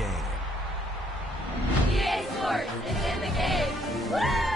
game. EA Sports is in the game. Woo!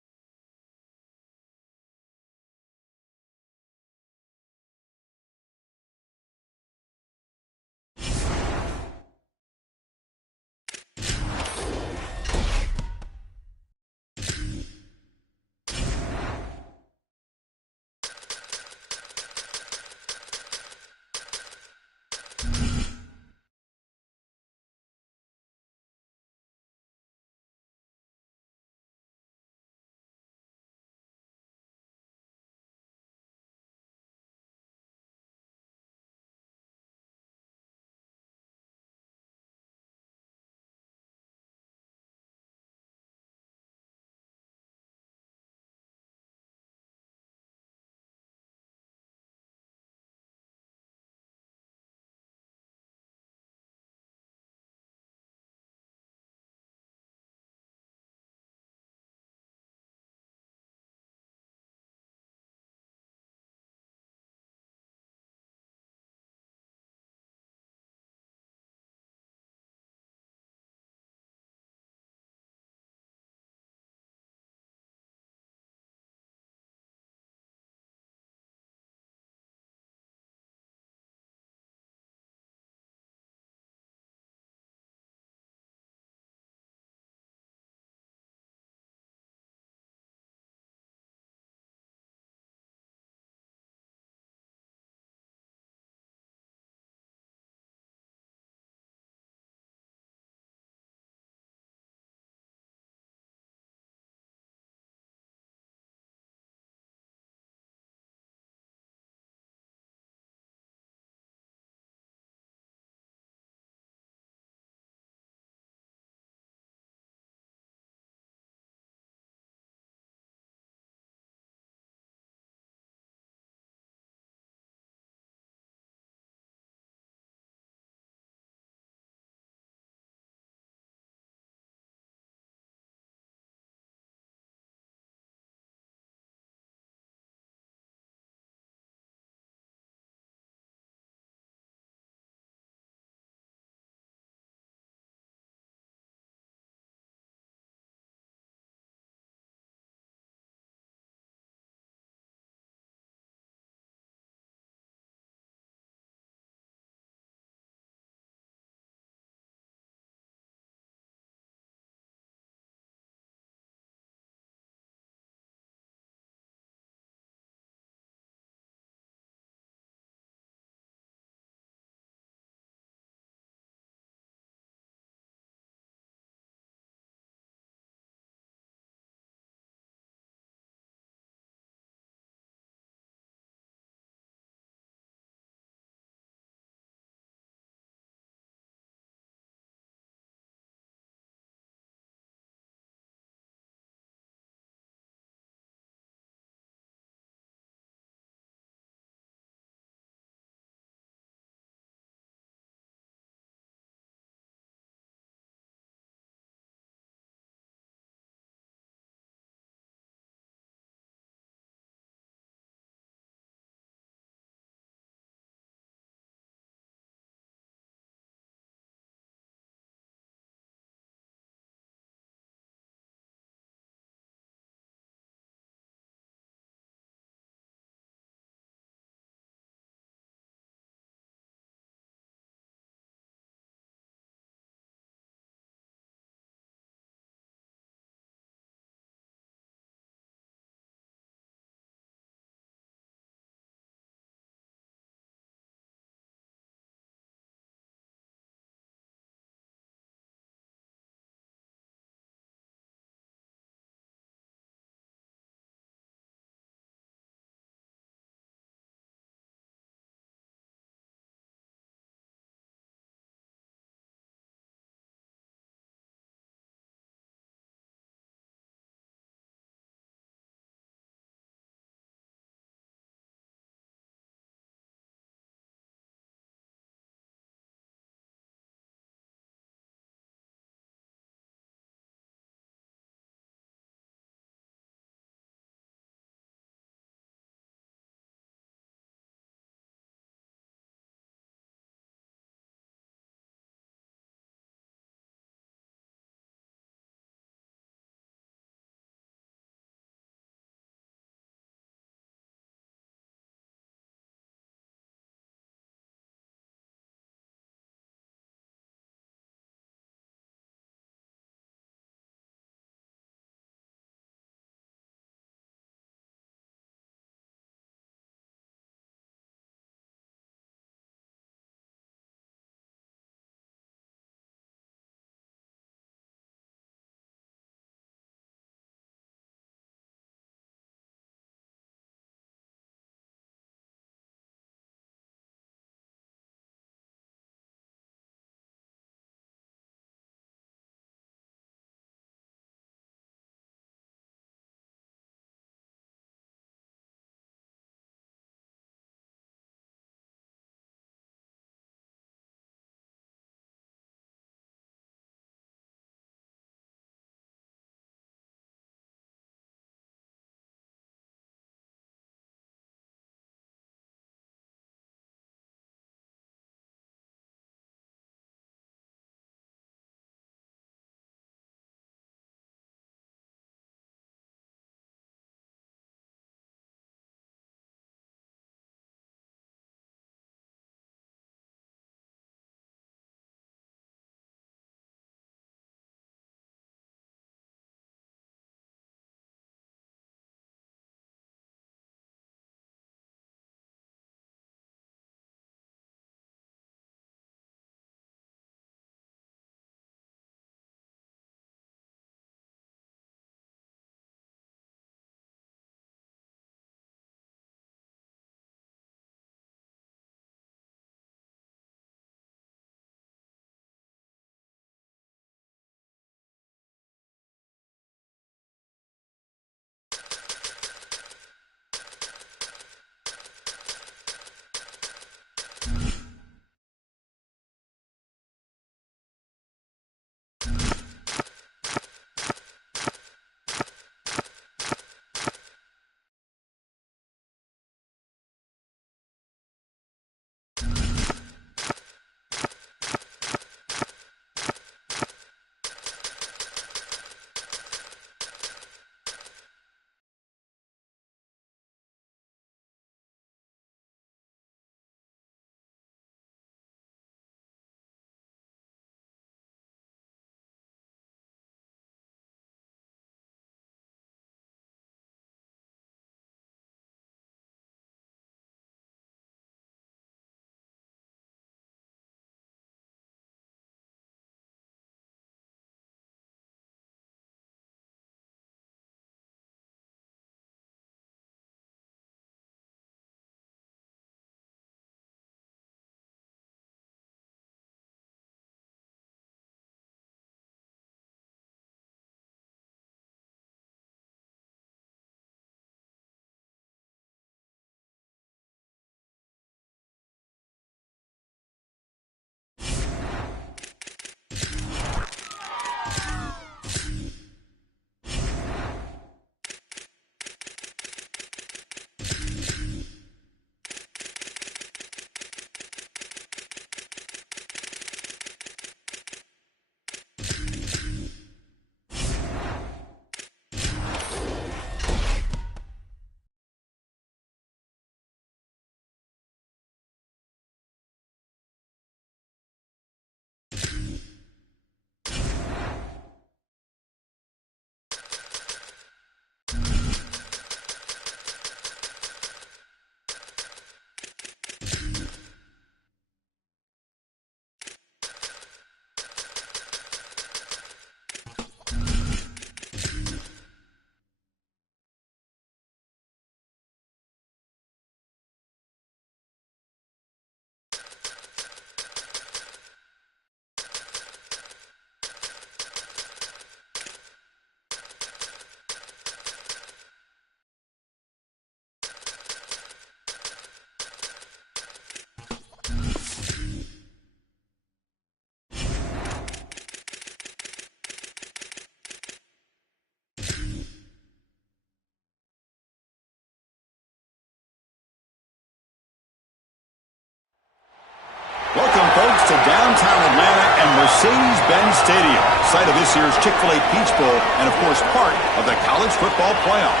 to downtown Atlanta and Mercedes-Benz Stadium, site of this year's Chick-fil-A Peach Bowl and, of course, part of the college football playoff.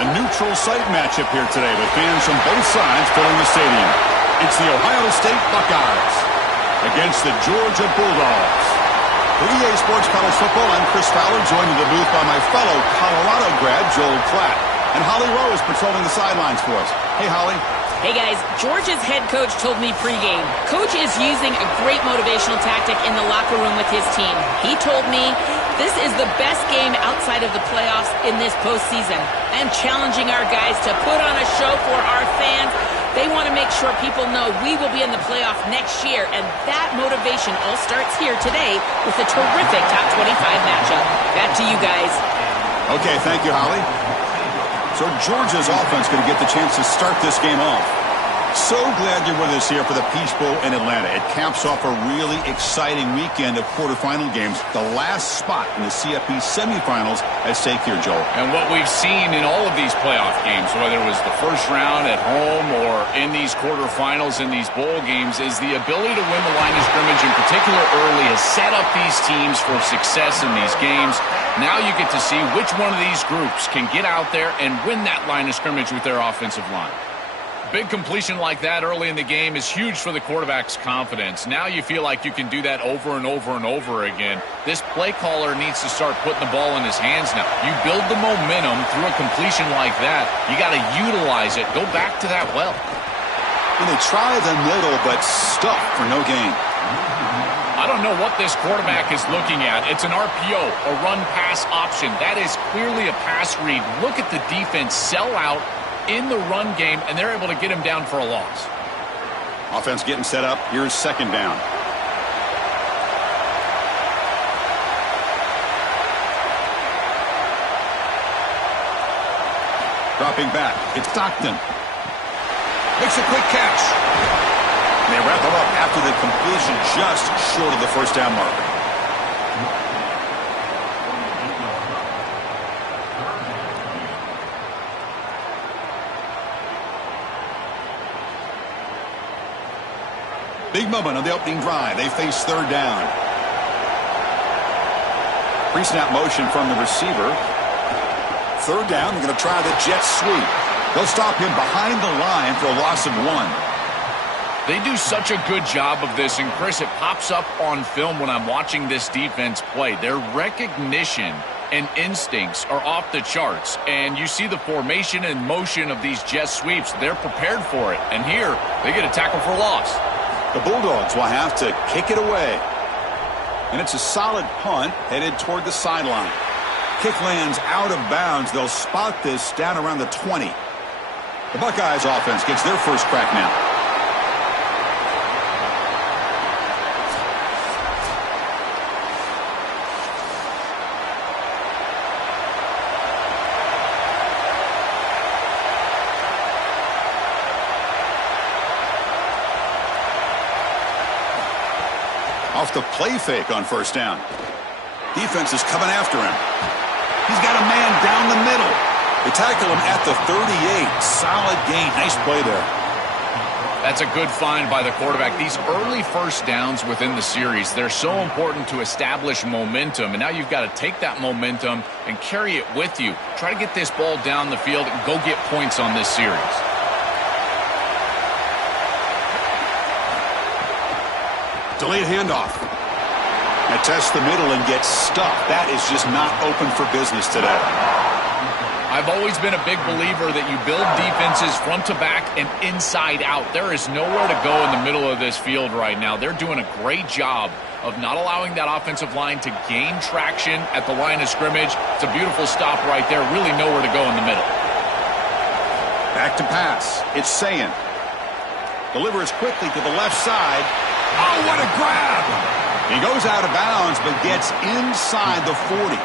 A neutral site matchup here today with fans from both sides filling the stadium. It's the Ohio State Buckeyes against the Georgia Bulldogs. For EA Sports College Football, I'm Chris Fowler, joined in the booth by my fellow Colorado grad, Joel Klatt. And Holly Rose patrolling the sidelines for us. Hey, Holly. Hey guys, Georgia's head coach told me pregame. Coach is using a great motivational tactic in the locker room with his team. He told me this is the best game outside of the playoffs in this postseason and challenging our guys to put on a show for our fans. They want to make sure people know we will be in the playoff next year, and that motivation all starts here today with a terrific top 25 matchup. Back to you guys. Okay, thank you, Holly. So Georgia's offense going to get the chance to start this game off. So glad you're with us here for the Peach Bowl in Atlanta. It caps off a really exciting weekend of quarterfinal games. The last spot in the CFP semifinals at stake here, Joel. And what we've seen in all of these playoff games, whether it was the first round at home or in these quarterfinals in these bowl games, is the ability to win the line of scrimmage, in particular early, has set up these teams for success in these games. Now you get to see which one of these groups can get out there and win that line of scrimmage with their offensive line. Big completion like that early in the game is huge for the quarterback's confidence. Now you feel like you can do that over and over and over again. This play caller needs to start putting the ball in his hands now. You build the momentum through a completion like that. You got to utilize it. Go back to that well. And they try the middle, but stuff for no gain. I don't know what this quarterback is looking at. It's an RPO, a run-pass option. That is clearly a pass read. Look at the defense sell out in the run game, and they're able to get him down for a loss. Offense getting set up. Here's second down. Dropping back. It's Stockton. Makes a quick catch. And they wrap him up after the completion just short of the first down marker. Big moment on the opening drive. They face third down. Pre-snap motion from the receiver. Third down, they're going to try the jet sweep. They'll stop him behind the line for a loss of 1. They do such a good job of this, and Chris, it pops up on film when I'm watching this defense play. Their recognition and instincts are off the charts, and you see the formation and motion of these jet sweeps. They're prepared for it, and here they get a tackle for loss. The Bulldogs will have to kick it away. And it's a solid punt headed toward the sideline. Kick lands out of bounds. They'll spot this down around the 20. The Buckeyes offense gets their first crack now. Off the play fake on first down. Defense is coming after him. He's got a man down the middle. They tackle him at the 38. Solid gain. Nice play there. That's a good find by the quarterback. These early first downs within the series, they're so important to establish momentum. And now you've got to take that momentum and carry it with you. Try to get this ball down the field and go get points on this series. Delayed handoff. Now test the middle and get stuffed. That is just not open for business today. I've always been a big believer that you build defenses front to back and inside out. There is nowhere to go in the middle of this field right now. They're doing a great job of not allowing that offensive line to gain traction at the line of scrimmage. It's a beautiful stop right there. Really nowhere to go in the middle. Back to pass. It's Sayin. Delivers quickly to the left side. Oh, what a grab! He goes out of bounds, but gets inside the 40.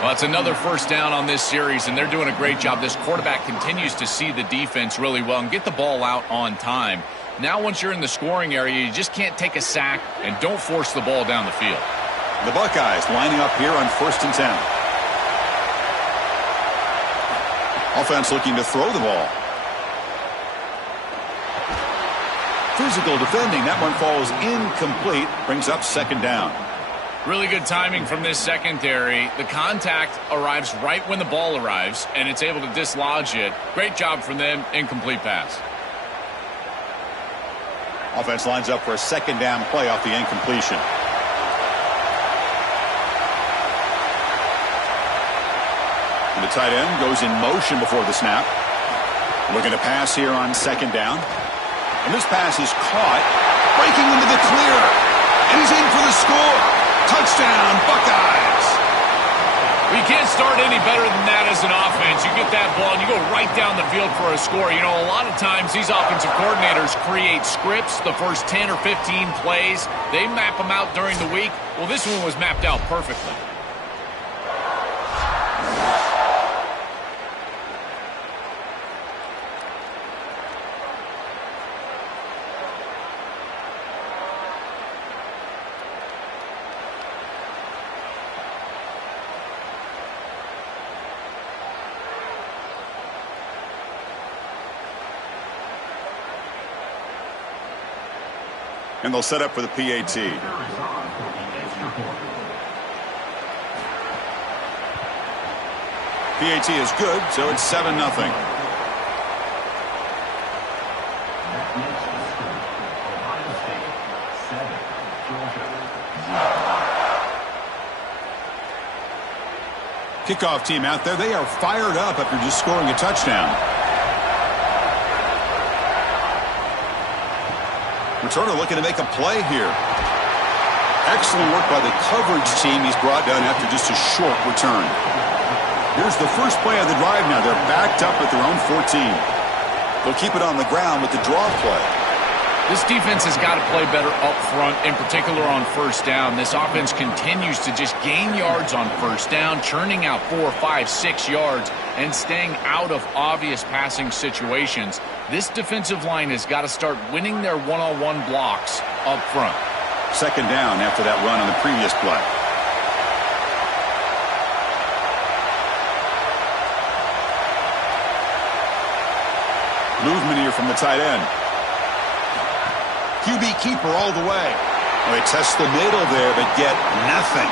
Well, it's another first down on this series, and they're doing a great job. This quarterback continues to see the defense really well and get the ball out on time. Now, once you're in the scoring area, you just can't take a sack and don't force the ball down the field. The Buckeyes lining up here on 1st and 10. Offense looking to throw the ball. Physical defending. That one falls incomplete. Brings up second down. Really good timing from this secondary. The contact arrives right when the ball arrives, and it's able to dislodge it. Great job from them. Incomplete pass. Offense lines up for a second down play off the incompletion. And the tight end goes in motion before the snap. Looking to pass here on second down. And this pass is caught. Breaking into the clear. And he's in for the score. Touchdown, Buckeyes. We can't start any better than that as an offense. You get that ball and you go right down the field for a score. You know, a lot of times these offensive coordinators create scripts, the first 10 or 15 plays. They map them out during the week. Well, this one was mapped out perfectly. And they'll set up for the PAT. PAT is good, so it's 7-0. Kickoff team out there. They are fired up after just scoring a touchdown. Returner looking to make a play here. Excellent work by the coverage team he's brought down after just a short return. Here's the first play of the drive now. They're backed up at their own 14. They'll keep it on the ground with the draw play. This defense has got to play better up front, in particular on first down. This offense continues to just gain yards on first down, churning out 4, 5, 6 yards, and staying out of obvious passing situations. This defensive line has got to start winning their one-on-one blocks up front. Second down after that run on the previous play. Movement here from the tight end. QB keeper all the way. Well, they test the middle there, but get nothing.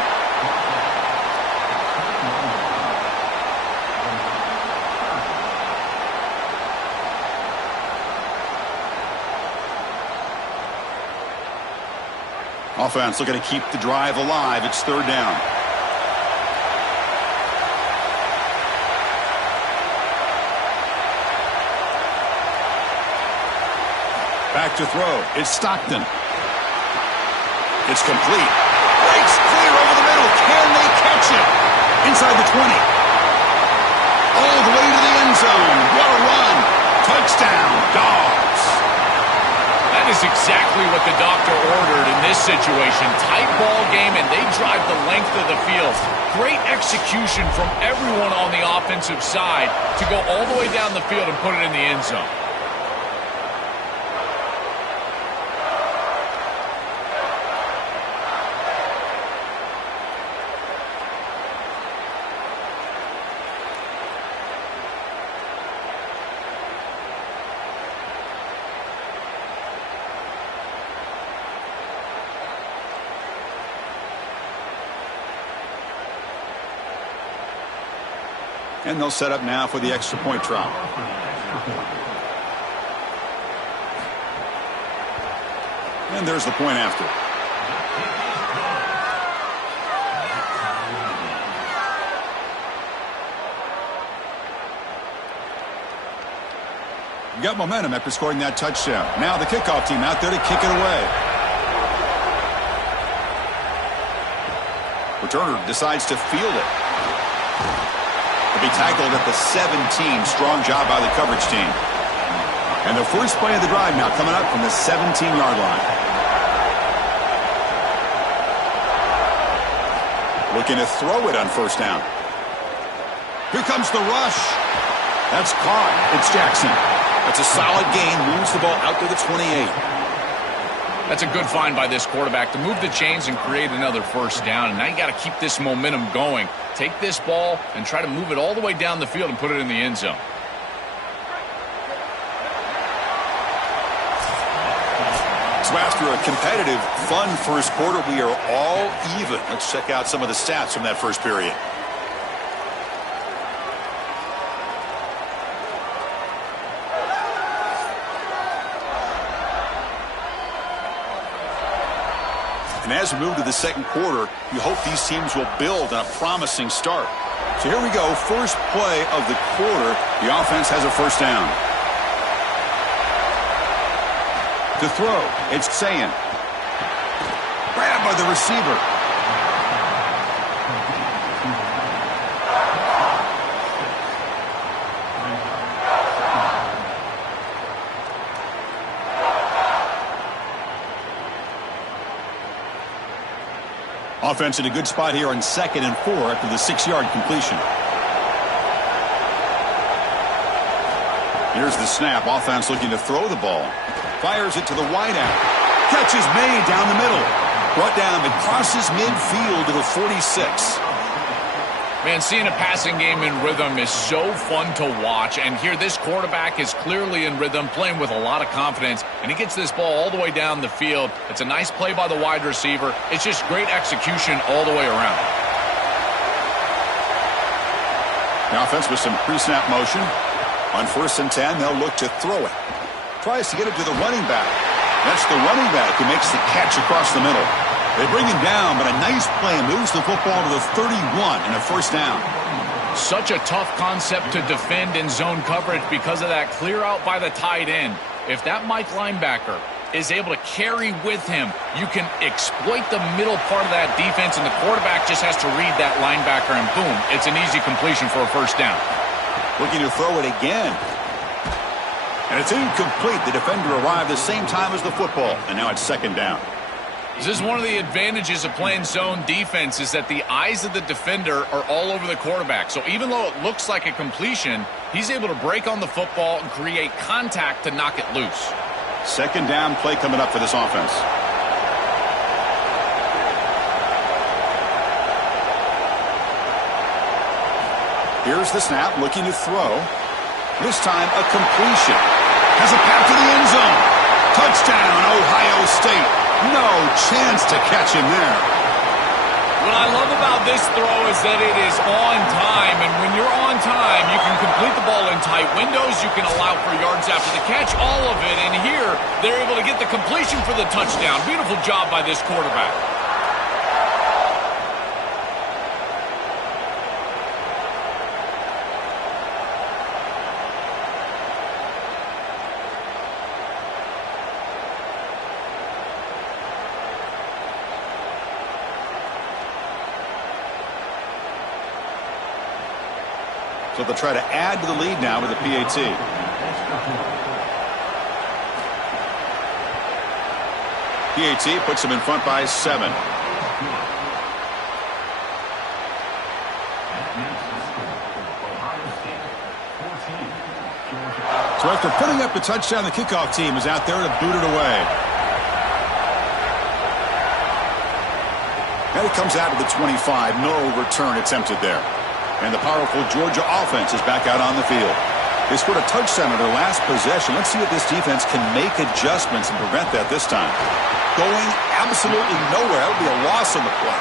Offense looking to keep the drive alive. It's third down. Back to throw. It's Stockton. It's complete. Breaks clear over the middle. Can they catch it? Inside the 20. All the way to the end zone. What a run. Touchdown, Dogs. That is exactly what the doctor ordered in this situation. Tight ball game, and they drive the length of the field. Great execution from everyone on the offensive side to go all the way down the field and put it in the end zone. And they'll set up now for the extra point try. And there's the point after. You got momentum after scoring that touchdown. Now the kickoff team out there to kick it away. Returner decides to field it. Be tackled at the 17. Strong job by the coverage team. And the first play of the drive now coming up from the 17-yard line. Looking to throw it on first down. Here comes the rush. That's caught. It's Jackson. That's a solid gain. Moves the ball out to the 28. That's a good find by this quarterback to move the chains and create another first down. And now you got to keep this momentum going. Take this ball and try to move it all the way down the field and put it in the end zone. So after a competitive, fun first quarter, we are all even. Let's check out some of the stats from that first period. And as we move to the second quarter, you hope these teams will build on a promising start. So here we go, first play of the quarter. The offense has a first down. To throw, it's Sayan. Grabbed by the receiver. Offense in a good spot here on 2nd and 4 after the 6-yard completion. Here's the snap. Offense looking to throw the ball. Fires it to the wideout. Catch is made down the middle. Brought down. It crosses midfield to the 46. Man, seeing a passing game in rhythm is so fun to watch. And here, this quarterback is clearly in rhythm, playing with a lot of confidence. And he gets this ball all the way down the field. It's a nice play by the wide receiver. It's just great execution all the way around. The offense with some pre-snap motion. On 1st and 10, they'll look to throw it. Tries to get it to the running back. That's the running back who makes the catch across the middle. They bring him down, but a nice play moves the football to the 31 and a first down. Such a tough concept to defend in zone coverage because of that clear out by the tight end. If that Mike linebacker is able to carry with him, you can exploit the middle part of that defense, and the quarterback just has to read that linebacker, and boom, it's an easy completion for a first down. Looking to throw it again. And it's incomplete. The defender arrived the same time as the football, and now it's 2nd down. This is one of the advantages of playing zone defense, is that the eyes of the defender are all over the quarterback. So even though it looks like a completion, he's able to break on the football and create contact to knock it loose. 2nd down play coming up for this offense. Here's the snap, looking to throw. This time a completion. Has a path to the end zone. Touchdown, Ohio State. No chance to catch him there. What I love about this throw is that it is on time, and when you're on time, you can complete the ball in tight windows, you can allow for yards after the catch, all of it, and here, they're able to get the completion for the touchdown. Beautiful job by this quarterback. So they'll try to add to the lead now with a PAT. PAT puts them in front by 7. So after putting up a touchdown, the kickoff team is out there to boot it away. And it comes out to the 25. No return attempted there. And the powerful Georgia offense is back out on the field. They scored a touchdown on their last possession. Let's see if this defense can make adjustments and prevent that this time. Going absolutely nowhere. That would be a loss on the play.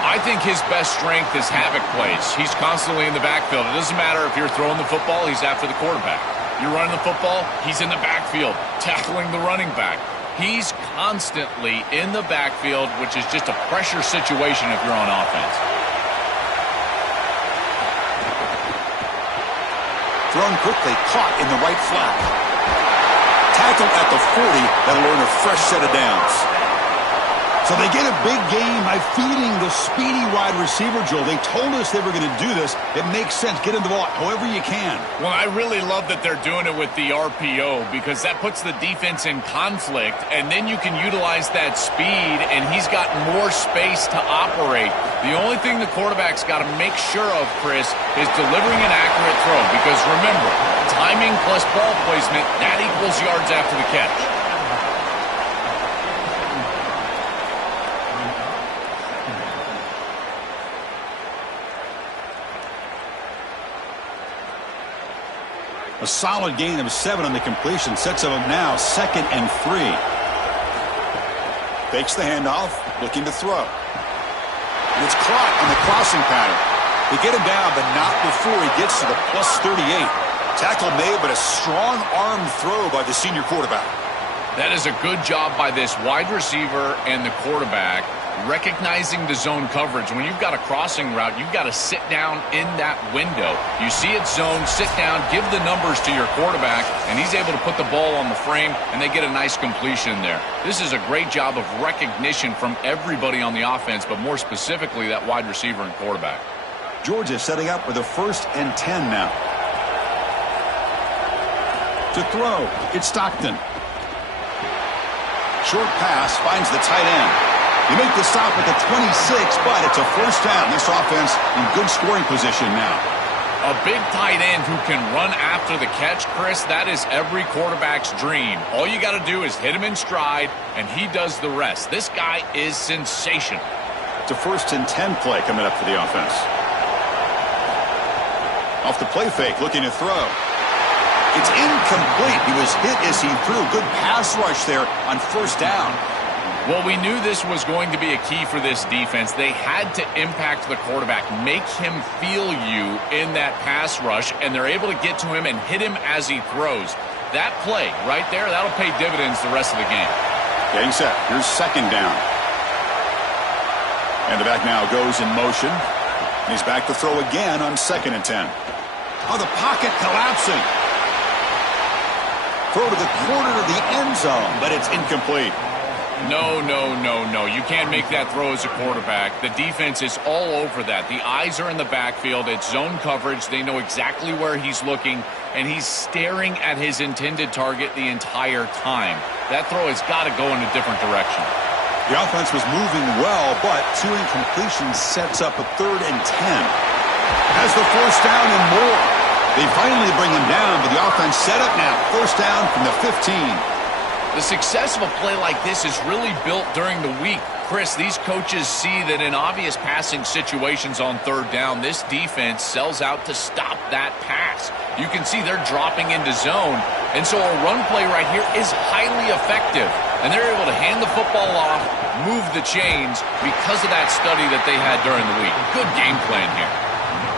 I think his best strength is havoc plays. He's constantly in the backfield. It doesn't matter if you're throwing the football, he's after the quarterback. You're running the football, he's in the backfield, tackling the running back. He's constantly in the backfield, which is just a pressure situation if you're on offense. Thrown quickly, caught in the right flat. Tackled at the 40. That'll earn a fresh set of downs. So they get a big gain by feeding the speedy wide receiver, Joel. They told us they were going to do this. It makes sense. Get him the ball however you can. Well, I really love that they're doing it with the RPO because that puts the defense in conflict, and then you can utilize that speed, and he's got more space to operate. The only thing the quarterback's got to make sure of, Chris, is delivering an accurate throw because, remember, timing plus ball placement, that equals yards after the catch. A solid gain of 7 on the completion sets them up now 2nd and 3. Fakes the handoff, looking to throw. And it's caught on the crossing pattern. They get him down, but not before he gets to the plus 38. Tackle made, but a strong arm throw by the senior quarterback. That is a good job by this wide receiver and the quarterback recognizing the zone coverage. When you've got a crossing route, you've got to sit down in that window. You see it zone, sit down, give the numbers to your quarterback, and he's able to put the ball on the frame, and they get a nice completion there. This is a great job of recognition from everybody on the offense, but more specifically that wide receiver and quarterback. Georgia setting up for the 1st and 10 now. To throw, it's Stockton. Short pass finds the tight end. You make the stop at the 26, but it's a 1st down. This offense in good scoring position now. A big tight end who can run after the catch, Chris, that is every quarterback's dream. All you got to do is hit him in stride, and he does the rest. This guy is sensational. It's a 1st and 10 play coming up for the offense. Off the play fake, looking to throw. It's incomplete. He was hit as he threw. Good pass rush there on 1st down. Well, we knew this was going to be a key for this defense. They had to impact the quarterback, make him feel you in that pass rush, and they're able to get to him and hit him as he throws. That play right there, that'll pay dividends the rest of the game. Getting set. Here's 2nd down. And the back now goes in motion. He's back to throw again on 2nd and 10. Oh, the pocket collapsing. Throw to the corner of the end zone, but it's incomplete. No. You can't make that throw as a quarterback. The defense is all over that. The eyes are in the backfield. It's zone coverage. They know exactly where he's looking, and he's staring at his intended target the entire time. That throw has got to go in a different direction. The offense was moving well, but 2 incompletions sets up a 3rd and 10. Has the 1st down and more. They finally bring him down, but the offense set up now. 1st down from the 15. The success of a play like this is really built during the week. Chris, these coaches see that in obvious passing situations on 3rd down, this defense sells out to stop that pass. You can see they're dropping into zone, and so a run play right here is highly effective. And they're able to hand the football off, move the chains because of that study that they had during the week. Good game plan here.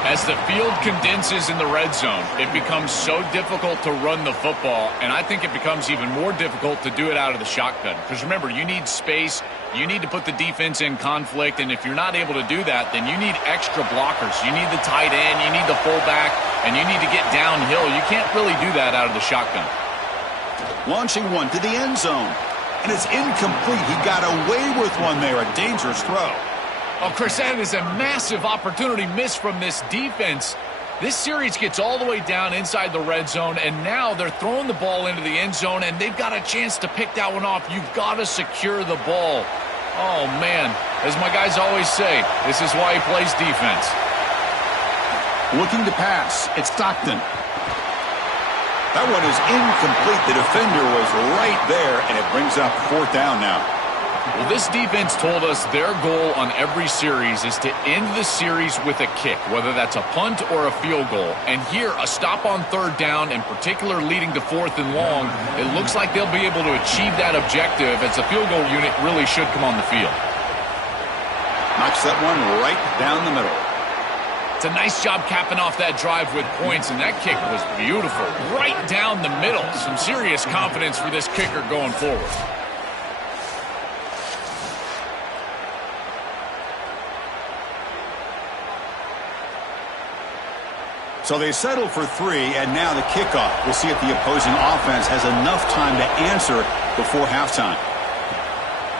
As the field condenses in the red zone, it becomes so difficult to run the football, and I think it becomes even more difficult to do it out of the shotgun. Because remember, you need space, you need to put the defense in conflict, and if you're not able to do that, then you need extra blockers. You need the tight end, you need the fullback, and you need to get downhill. You can't really do that out of the shotgun. Launching one to the end zone, and it's incomplete. He got away with one there, a dangerous throw. Oh, Chris, that is a massive opportunity missed from this defense. This series gets all the way down inside the red zone, and now they're throwing the ball into the end zone, and they've got a chance to pick that one off. You've got to secure the ball. Oh, man. As my guys always say, this is why he plays defense. Looking to pass. It's Stockton. That one is incomplete. The defender was right there, and it brings up 4th down now. Well, this defense told us their goal on every series is to end the series with a kick, whether that's a punt or a field goal. And here, a stop on 3rd down, in particular leading to 4th and long, it looks like they'll be able to achieve that objective as the field goal unit really should come on the field. Knocks that one right down the middle. It's a nice job capping off that drive with points, and that kick was beautiful. Right down the middle. Some serious confidence for this kicker going forward. So they settle for 3, and now the kickoff. We'll see if the opposing offense has enough time to answer before halftime.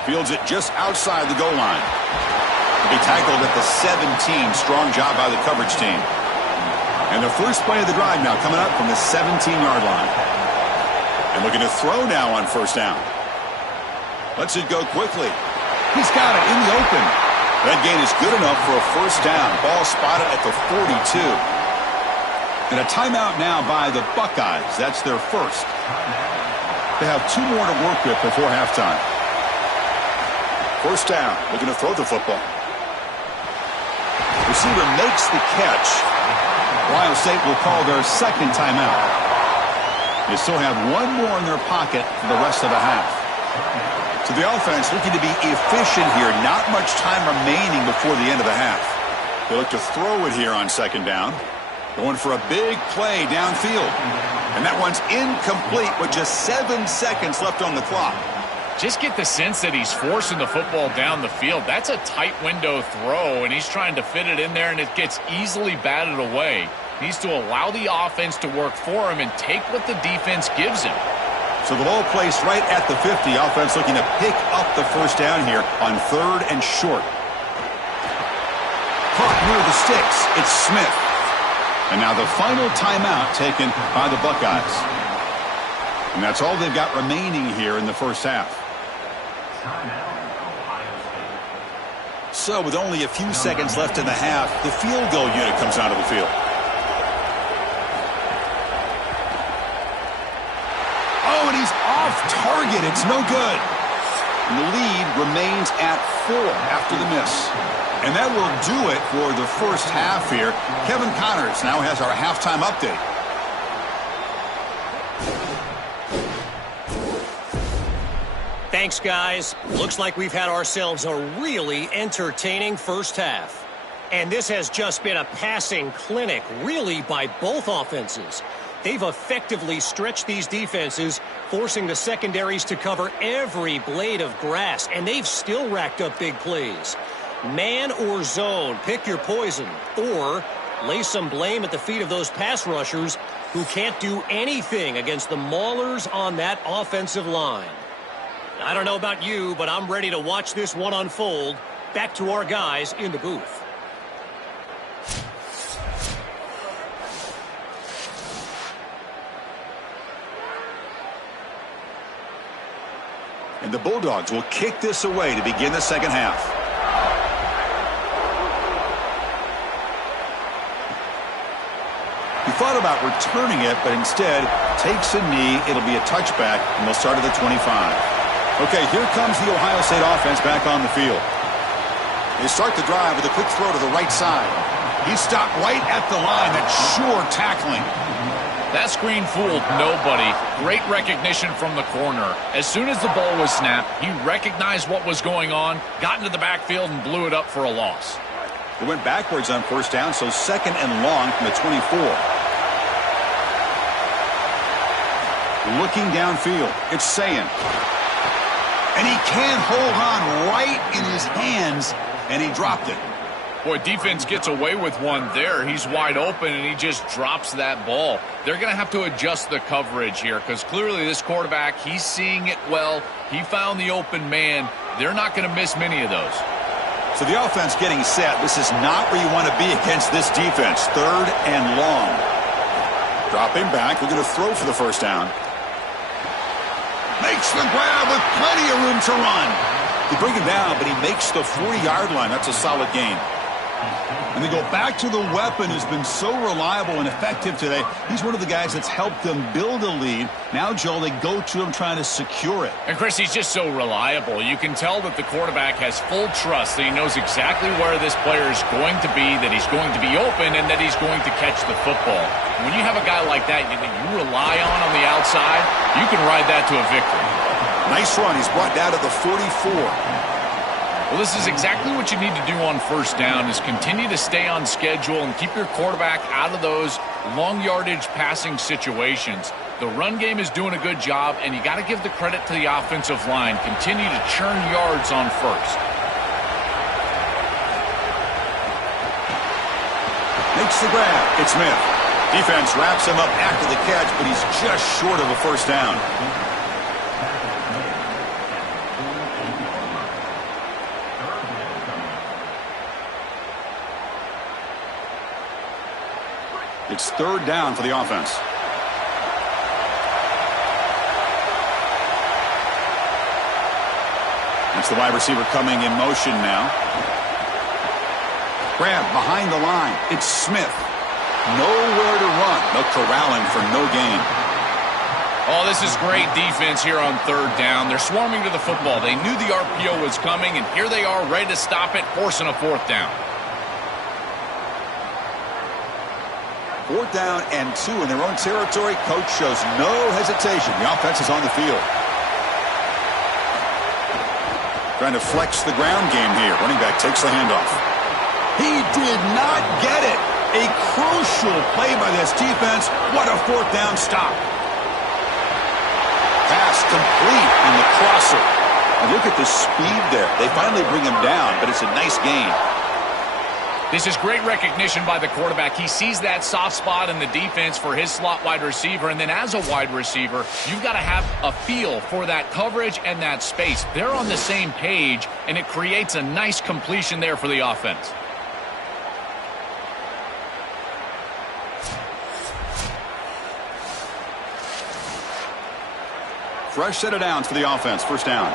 Fields it just outside the goal line. To be tackled at the 17. Strong job by the coverage team. And the first play of the drive now coming up from the 17-yard line. And looking to throw now on 1st down. Lets it go quickly. He's got it in the open. That gain is good enough for a 1st down. Ball spotted at the 42. And a timeout now by the Buckeyes. That's their first. They have 2 more to work with before halftime. 1st down. Looking to throw the football. Receiver makes the catch. Ohio State will call their 2nd timeout. They still have 1 more in their pocket for the rest of the half. So the offense looking to be efficient here. Not much time remaining before the end of the half. They look to throw it here on second down. Going for a big play downfield. And that one's incomplete with just 7 seconds left on the clock. Just get the sense that he's forcing the football down the field. That's a tight window throw, and he's trying to fit it in there, and it gets easily batted away. He needs to allow the offense to work for him and take what the defense gives him. So the ball placed right at the 50. Offense looking to pick up the first down here on 3rd and short. Caught near the sticks. It's Smith. And now the final timeout taken by the Buckeyes. And that's all they've got remaining here in the first half. So with only a few seconds left in the half, the field goal unit comes out of the field. Oh, and he's off target. It's no good. And the lead remains at 4 after the miss. And that will do it for the first half here. Kevin Connors now has our halftime update. Thanks, guys. Looks like we've had ourselves a really entertaining first half. And this has just been a passing clinic, really, by both offenses. They've effectively stretched these defenses, forcing the secondaries to cover every blade of grass, and they've still racked up big plays. Man or zone, pick your poison, or lay some blame at the feet of those pass rushers who can't do anything against the maulers on that offensive line. I don't know about you, but I'm ready to watch this one unfold. Back to our guys in the booth. And the Bulldogs will kick this away to begin the second half. He thought about returning it, but instead takes a knee. It'll be a touchback, and they'll start at the 25. Okay, here comes the Ohio State offense back on the field. They start the drive with a quick throw to the right side. He stopped right at the line. That's sure tackling. That screen fooled nobody. Great recognition from the corner. As soon as the ball was snapped, he recognized what was going on, got into the backfield, and blew it up for a loss. They went backwards on first down, so 2nd and long from the 24. Looking downfield, it's Sayin. And he can't hold on right in his hands, and he dropped it. Boy, defense gets away with one there. He's wide open, and he just drops that ball. They're going to have to adjust the coverage here because clearly this quarterback, he's seeing it well. He found the open man. They're not going to miss many of those. So the offense getting set. This is not where you want to be against this defense. 3rd and long. Dropping back. We're going to throw for the first down. Makes the grab with plenty of room to run. They bring him down, but he makes the 40-yard line. That's a solid gain. And they go back to the weapon who's been so reliable and effective today. He's one of the guys that's helped them build a lead. Now, Joel, they go to him trying to secure it. And, Chris, he's just so reliable. You can tell that the quarterback has full trust that he knows exactly where this player is going to be, that he's going to be open, and that he's going to catch the football. When you have a guy like that you rely on the outside, you can ride that to a victory. Nice run. He's brought down to the 44. Well, this is exactly what you need to do on first down is continue to stay on schedule and keep your quarterback out of those long yardage passing situations. The run game is doing a good job, and you got to give the credit to the offensive line. Continue to churn yards on first. Makes the grab. It's Smith. Defense wraps him up after the catch, but he's just short of a first down. It's 3rd down for the offense. It's the wide receiver coming in motion now. Grab behind the line. It's Smith. Nowhere to run. No corralling for no gain. Oh, this is great defense here on 3rd down. They're swarming to the football. They knew the RPO was coming, and here they are ready to stop it, forcing a 4th down. 4th down and 2 in their own territory. Coach shows no hesitation. The offense is on the field. Trying to flex the ground game here. Running back takes the handoff. He did not get it. A crucial play by this defense. What a fourth down stop. Pass complete on the crosser. And look at the speed there. They finally bring him down, but it's a nice gain. This is great recognition by the quarterback. He sees that soft spot in the defense for his slot wide receiver, and then as a wide receiver, you've got to have a feel for that coverage and that space. They're on the same page, and it creates a nice completion there for the offense. Fresh set of downs for the offense. First down.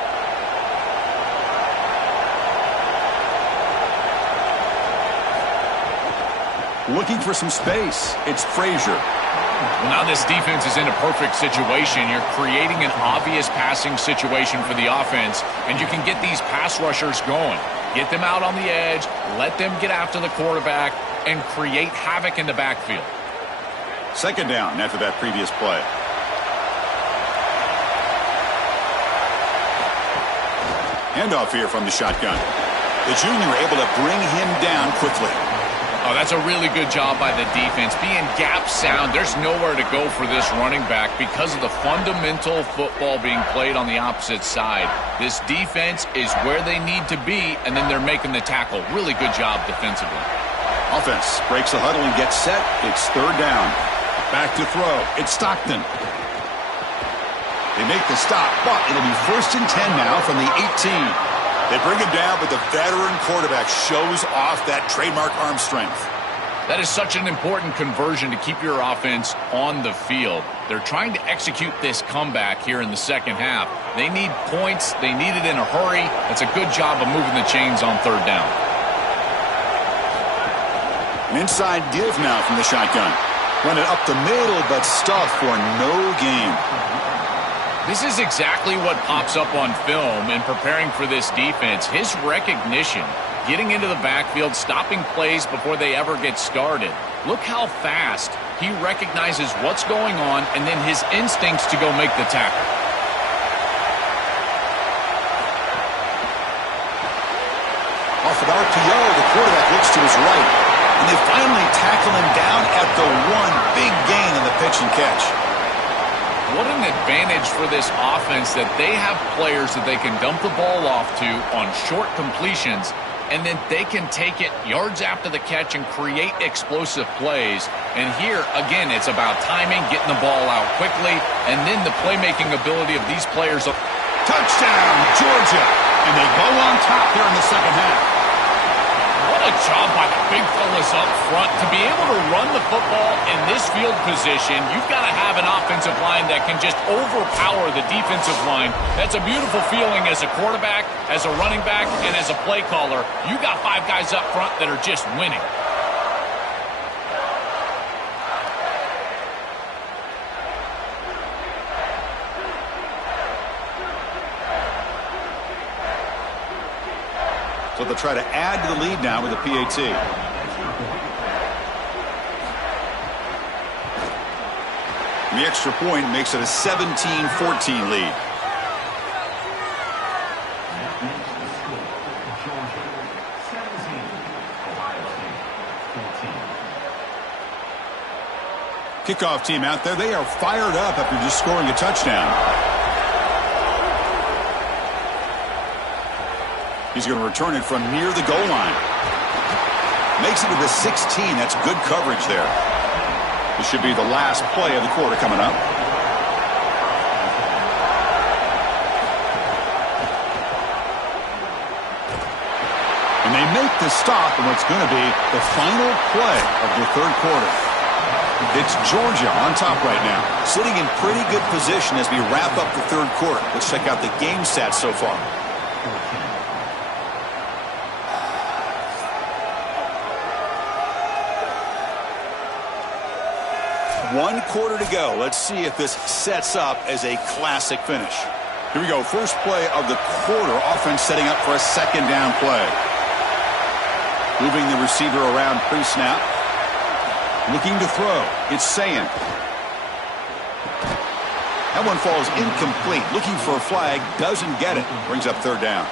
Looking for some space. It's Frazier. Well, now this defense is in a perfect situation. You're creating an obvious passing situation for the offense, and you can get these pass rushers going. Get them out on the edge, let them get after the quarterback, and create havoc in the backfield. Second down after that previous play. Handoff here from the shotgun. The junior able to bring him down quickly. Oh, that's a really good job by the defense. Being gap sound, there's nowhere to go for this running back because of the fundamental football being played on the opposite side. This defense is where they need to be, and then they're making the tackle. Really good job defensively. Offense breaks the huddle and gets set. It's third down. Back to throw. It's Stockton. They make the stop, but it'll be 1st and 10 now from the 18. They bring him down, but the veteran quarterback shows off that trademark arm strength. That is such an important conversion to keep your offense on the field. They're trying to execute this comeback here in the second half. They need points. They need it in a hurry. That's a good job of moving the chains on third down. An inside give now from the shotgun. Run it up the middle, but stuff for no gain. This is exactly what pops up on film in preparing for this defense. His recognition, getting into the backfield, stopping plays before they ever get started. Look how fast he recognizes what's going on and then his instincts to go make the tackle. Off an RPO, the quarterback looks to his right. And they finally tackle him down at the one. Big gain in the pitch and catch. What an advantage for this offense that they have players that they can dump the ball off to on short completions, and then they can take it yards after the catch and create explosive plays. And here, again, it's about timing, getting the ball out quickly, and then the playmaking ability of these players. Touchdown, Georgia! And they go on top here in the second half. What a job by the big fellas up front. To be able to run the football in this field position, you've got to have an offensive line that can just overpower the defensive line. That's a beautiful feeling as a quarterback, as a running back, and as a play caller. You got 5 guys up front that are just winning. So they'll try to add to the lead now with a PAT. And the extra point makes it a 17-14 lead. Kickoff team out there. They are fired up after just scoring a touchdown. He's going to return it from near the goal line. Makes it to the 16. That's good coverage there. This should be the last play of the quarter coming up. And they make the stop in what's going to be the final play of the third quarter. It's Georgia on top right now, sitting in pretty good position as we wrap up the third quarter. Let's check out the game stats so far. One quarter to go. Let's see if this sets up as a classic finish. Here we go. First play of the quarter. Offense setting up for a second down play. Moving the receiver around pre-snap. Looking to throw. It's Sayin. That one falls incomplete. Looking for a flag. Doesn't get it. Brings up third down.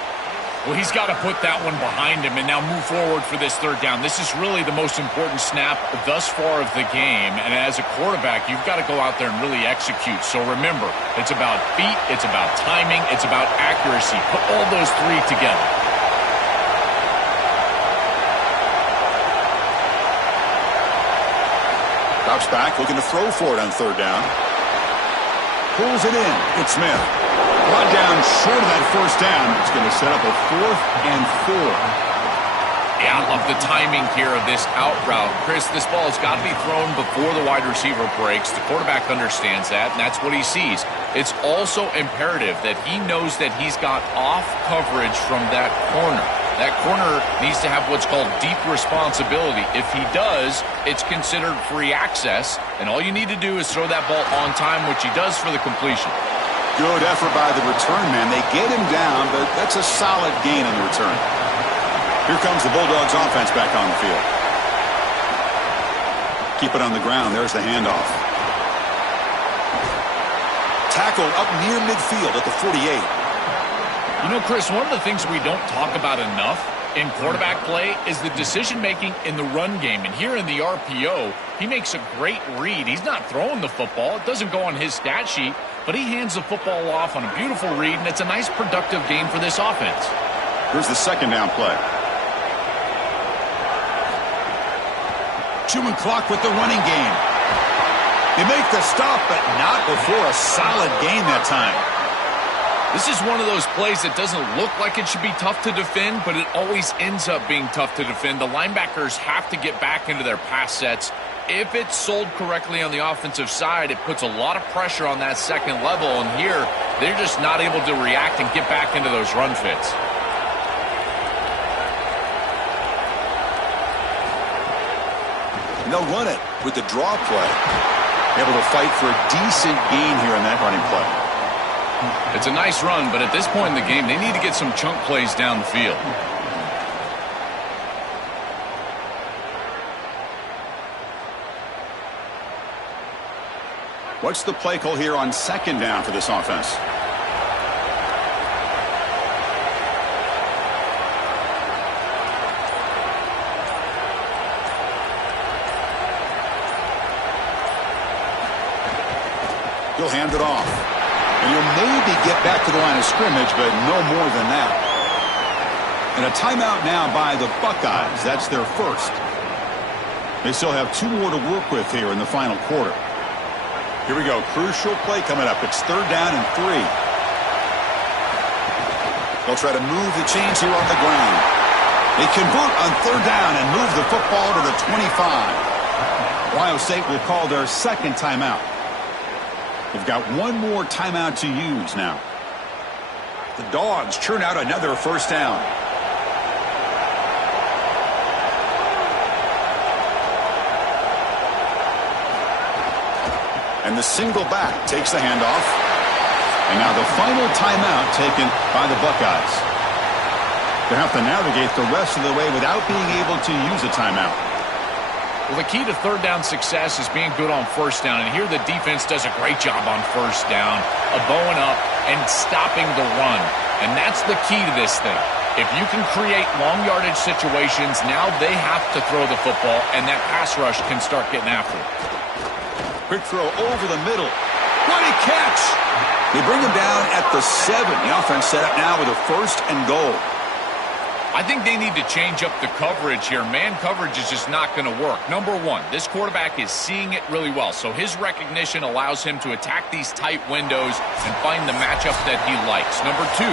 Well, he's got to put that one behind him and now move forward for this third down. This is really the most important snap thus far of the game. And as a quarterback, you've got to go out there and really execute. So remember, it's about feet, it's about timing, it's about accuracy. Put all those three together. Drops back, looking to throw for it on third down. Pulls it in. It's Smith. Brought down short of that first down. It's going to set up a 4th and 4. Yeah, I love the timing here of this out route. Chris, this ball has got to be thrown before the wide receiver breaks. The quarterback understands that, and that's what he sees. It's also imperative that he knows that he's got off coverage from that corner. That corner needs to have what's called deep responsibility. If he does, it's considered free access, and all you need to do is throw that ball on time, which he does for the completion. Good effort by the return man. They get him down, but that's a solid gain on the return. Here comes the Bulldogs offense back on the field. Keep it on the ground. There's the handoff. Tackle up near midfield at the 48. You know, Chris, one of the things we don't talk about enough in quarterback play is the decision-making in the run game. And here in the RPO, he makes a great read. He's not throwing the football. It doesn't go on his stat sheet, but he hands the football off on a beautiful read, and it's a nice productive game for this offense. Here's the second down play. Chewing clock with the running game. They make the stop, but not before a solid gain that time. This is one of those plays that doesn't look like it should be tough to defend, but it always ends up being tough to defend. The linebackers have to get back into their pass sets. If it's sold correctly on the offensive side, it puts a lot of pressure on that second level, and here they're just not able to react and get back into those run fits. And they'll run it with the draw play. Able to fight for a decent gain here in that running play. It's a nice run, but at this point in the game, they need to get some chunk plays down the field. What's the play call here on second down for this offense? He'll hand it off. And he'll maybe get back to the line of scrimmage, but no more than that. And a timeout now by the Buckeyes. That's their first. They still have 2 more to work with here in the final quarter. Here we go. Crucial play coming up. It's third down and 3. They'll try to move the chains here on the ground. They convert on third down and move the football to the 25. Ohio State will call their second timeout. They've got 1 more timeout to use now. The Dogs churn out another first down. And the single back takes the handoff. And now the final timeout taken by the Buckeyes. They have to navigate the rest of the way without being able to use a timeout. Well, the key to third down success is being good on first down. And here the defense does a great job on first down of bowing up and stopping the run. And that's the key to this thing. If you can create long yardage situations, now they have to throw the football, and that pass rush can start getting after it. Quick throw over the middle. What a catch! They bring him down at the 7. The offense set up now with a first and goal. I think they need to change up the coverage here. Man coverage is just not going to work. Number 1, this quarterback is seeing it really well, so his recognition allows him to attack these tight windows and find the matchup that he likes. Number 2,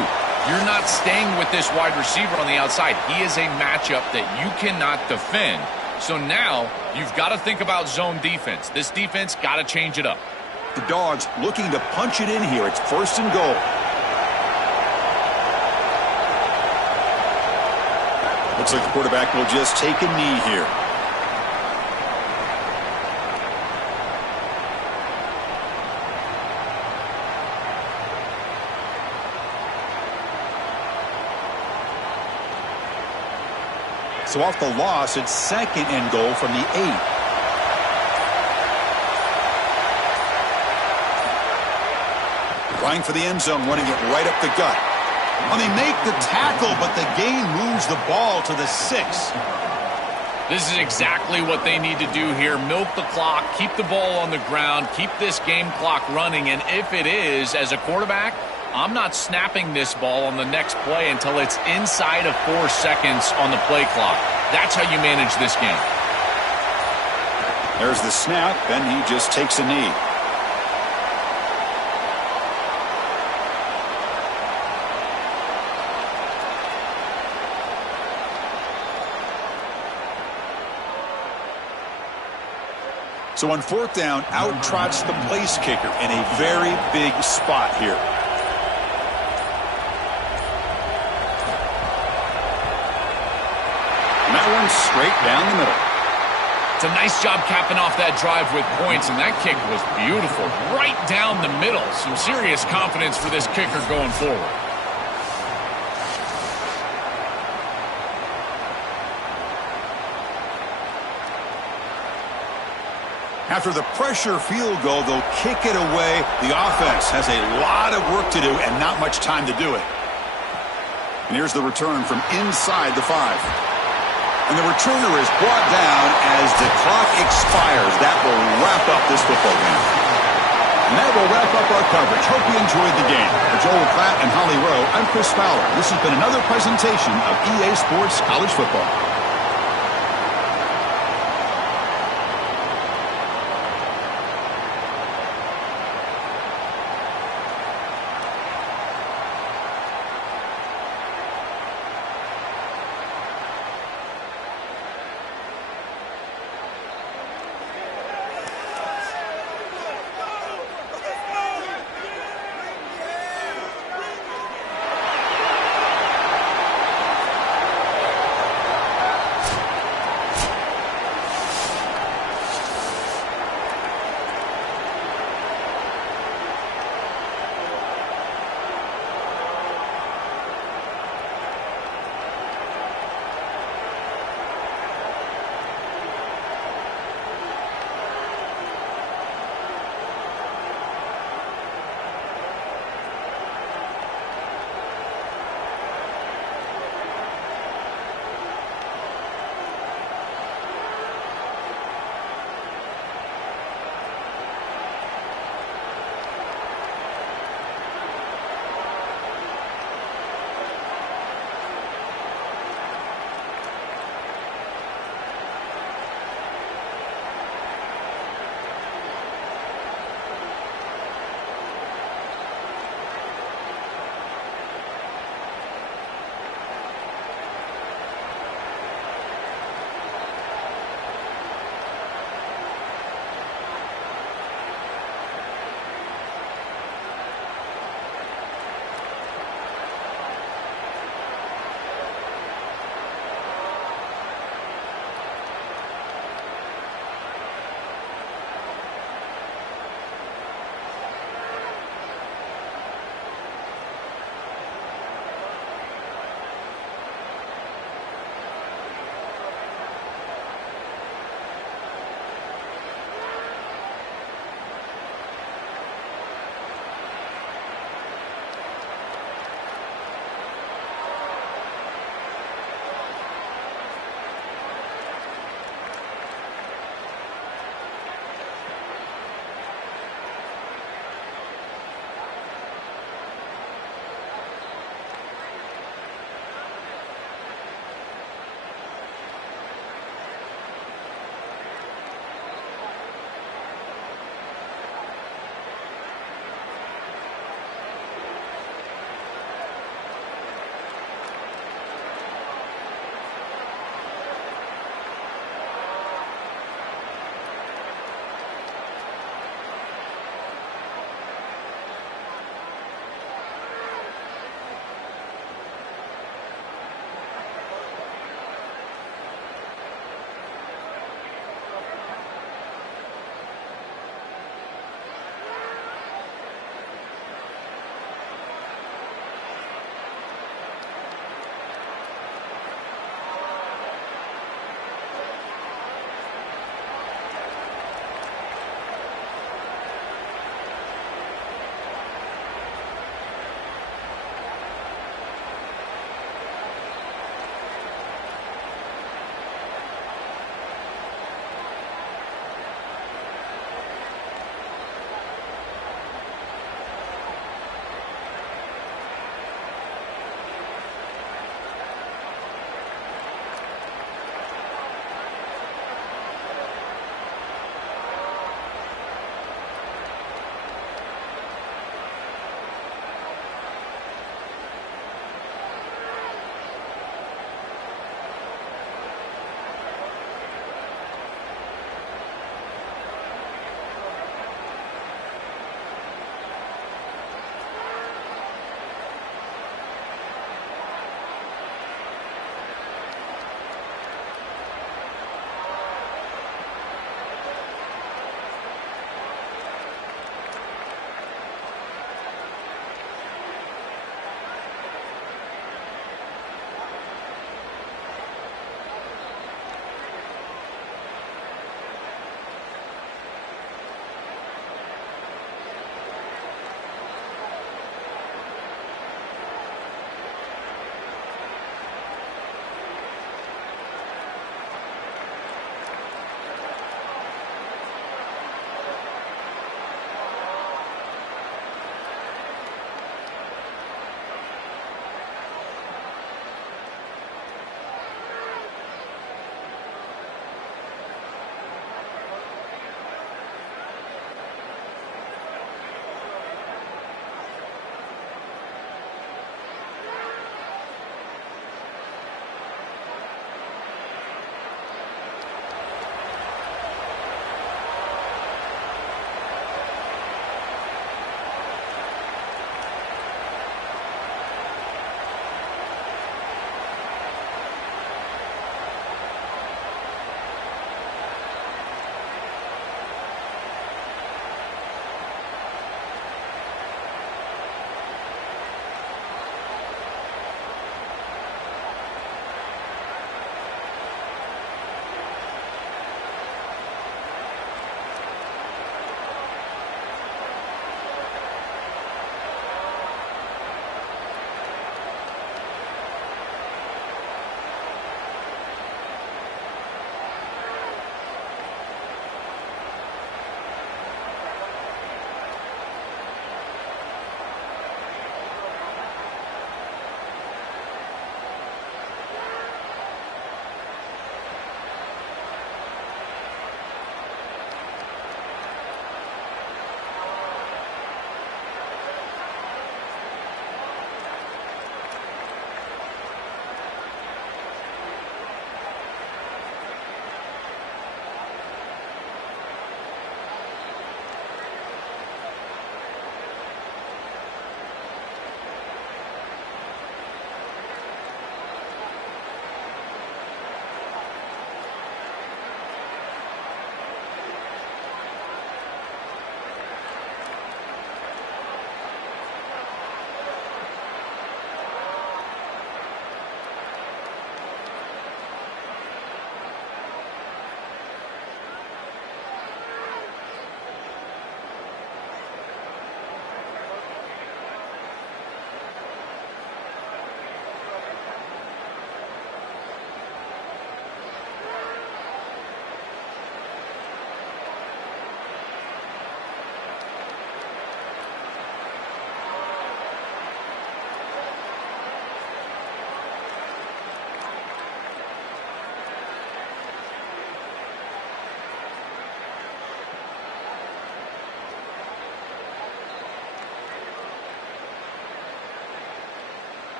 you're not staying with this wide receiver on the outside. He is a matchup that you cannot defend. So now you've got to think about zone defense. This defense got to change it up. The Dogs looking to punch it in here. It's first and goal. Looks like the quarterback will just take a knee here. So off the loss, it's second and goal from the 8. Going for the end zone, running it right up the gut. Well, they make the tackle, but the gain moves the ball to the 6. This is exactly what they need to do here. Milk the clock, keep the ball on the ground, keep this game clock running. And if it is, as a quarterback, I'm not snapping this ball on the next play until it's inside of 4 seconds on the play clock. That's how you manage this game. There's the snap, and he just takes a knee. So on 4th down, out trots the place kicker in a very big spot here. And that one's straight down the middle. It's a nice job capping off that drive with points, and that kick was beautiful. Right down the middle. Some serious confidence for this kicker going forward. After the pressure field goal, they'll kick it away. The offense has a lot of work to do and not much time to do it. And here's the return from inside the 5. And the returner is brought down as the clock expires. That will wrap up this football game. And that will wrap up our coverage. Hope you enjoyed the game. For Joel Klatt and Holly Rowe, I'm Chris Fowler. This has been another presentation of EA Sports College Football.